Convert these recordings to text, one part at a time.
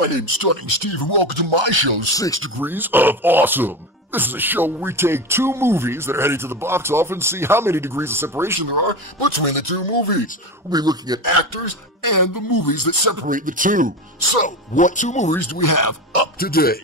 my name's Stunning Steve, and welcome to my show, 6 Degrees of Awesome. This is a show where we take two movies that are heading to the box office and see how many degrees of separation there are between the two movies. We'll be looking at actors and the movies that separate the two. So, what two movies do we have up today?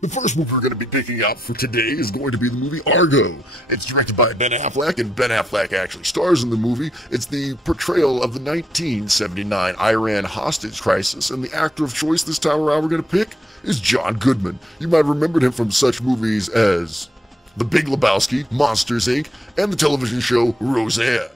The first movie we're going to be picking out for today is going to be the movie Argo. It's directed by Ben Affleck, and Ben Affleck actually stars in the movie. It's the portrayal of the 1979 Iran hostage crisis, and the actor of choice this time around we're going to pick is John Goodman. You might have remembered him from such movies as The Big Lebowski, Monsters, Inc., and the television show Roseanne.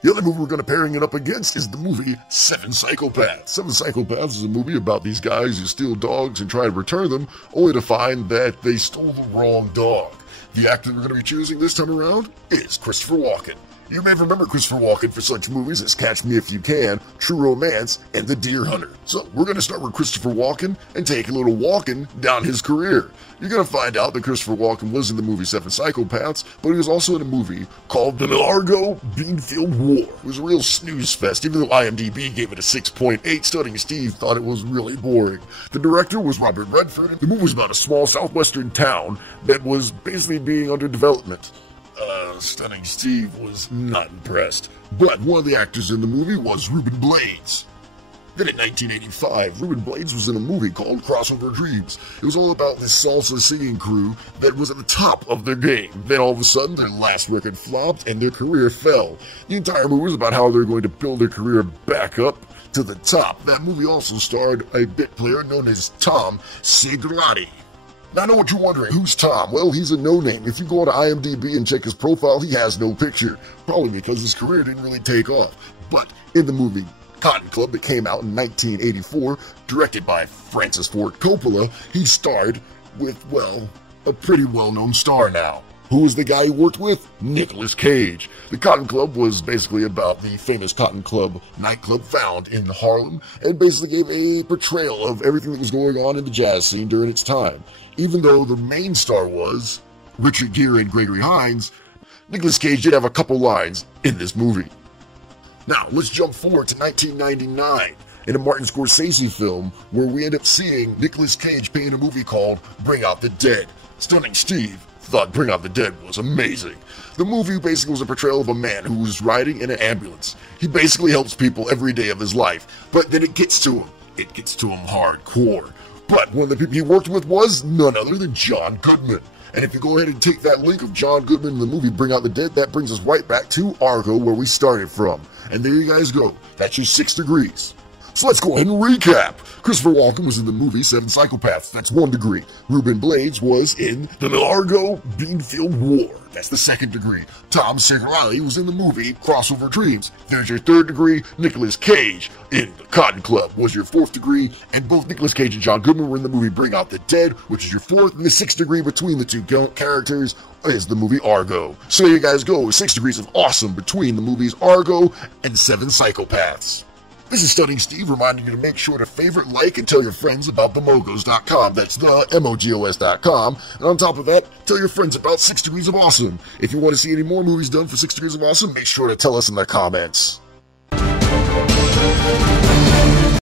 The other movie we're going to pairing it up against is the movie Seven Psychopaths. Seven Psychopaths is a movie about these guys who steal dogs and try to return them, only to find that they stole the wrong dog. The actor we're going to be choosing this time around is Christopher Walken. You may remember Christopher Walken for such movies as Catch Me If You Can, True Romance, and The Deer Hunter. So we're going to start with Christopher Walken and take a little walking down his career. You're going to find out that Christopher Walken was in the movie Seven Psychopaths, but he was also in a movie called The Argo Beanfield War. It was a real snooze fest, even though IMDb gave it a 6.8, Stunning Steve thought it was really boring. The director was Robert Redford. The movie was about a small southwestern town that was basically being under development. Stunning Steve was not impressed. But one of the actors in the movie was Ruben Blades. Then in 1985, Ruben Blades was in a movie called Crossover Dreams. It was all about this salsa singing crew that was at the top of their game. Then all of a sudden, their last record flopped and their career fell. The entire movie was about how they're going to build their career back up to the top. That movie also starred a bit player known as Tom Segurati. Now I know what you're wondering, who's Tom? Well, he's a no-name. If you go on to IMDb and check his profile, he has no picture. Probably because his career didn't really take off. But in the movie Cotton Club that came out in 1984, directed by Francis Ford Coppola, he starred with, well, a pretty well-known star now. Who was the guy he worked with? Nicolas Cage. The Cotton Club was basically about the famous Cotton Club nightclub found in Harlem, and basically gave a portrayal of everything that was going on in the jazz scene during its time. Even though the main star was Richard Gere and Gregory Hines, Nicolas Cage did have a couple lines in this movie. Now, let's jump forward to 1999. In a Martin Scorsese film, where we end up seeing Nicolas Cage playing a movie called Bring Out the Dead. Stunning Steve thought Bring Out the Dead was amazing. The movie basically was a portrayal of a man who was riding in an ambulance. He basically helps people every day of his life, but then it gets to him. It gets to him hardcore. But one of the people he worked with was none other than John Goodman. And if you go ahead and take that link of John Goodman in the movie Bring Out the Dead, that brings us right back to Argo, where we started from. And there you guys go. That's your 6 degrees. So let's go ahead and recap. Christopher Walken was in the movie Seven Psychopaths. That's 1 degree. Ruben Blades was in The Argo Beanfield War. That's the 2nd degree. Tom Segurati was in the movie Crossover Dreams. There's your 3rd degree. Nicolas Cage in The Cotton Club was your 4th degree. And both Nicolas Cage and John Goodman were in the movie Bring Out the Dead, which is your 4th. And the 6th degree between the two characters is the movie Argo. So there you guys go. 6 degrees of awesome between the movies Argo and Seven Psychopaths. This is Stunning Steve reminding you to make sure to favorite, like, and tell your friends about themogos.com. That's the MOGOS.com. And on top of that, tell your friends about 6 Degrees of Awesome. If you want to see any more movies done for 6 Degrees of Awesome, make sure to tell us in the comments.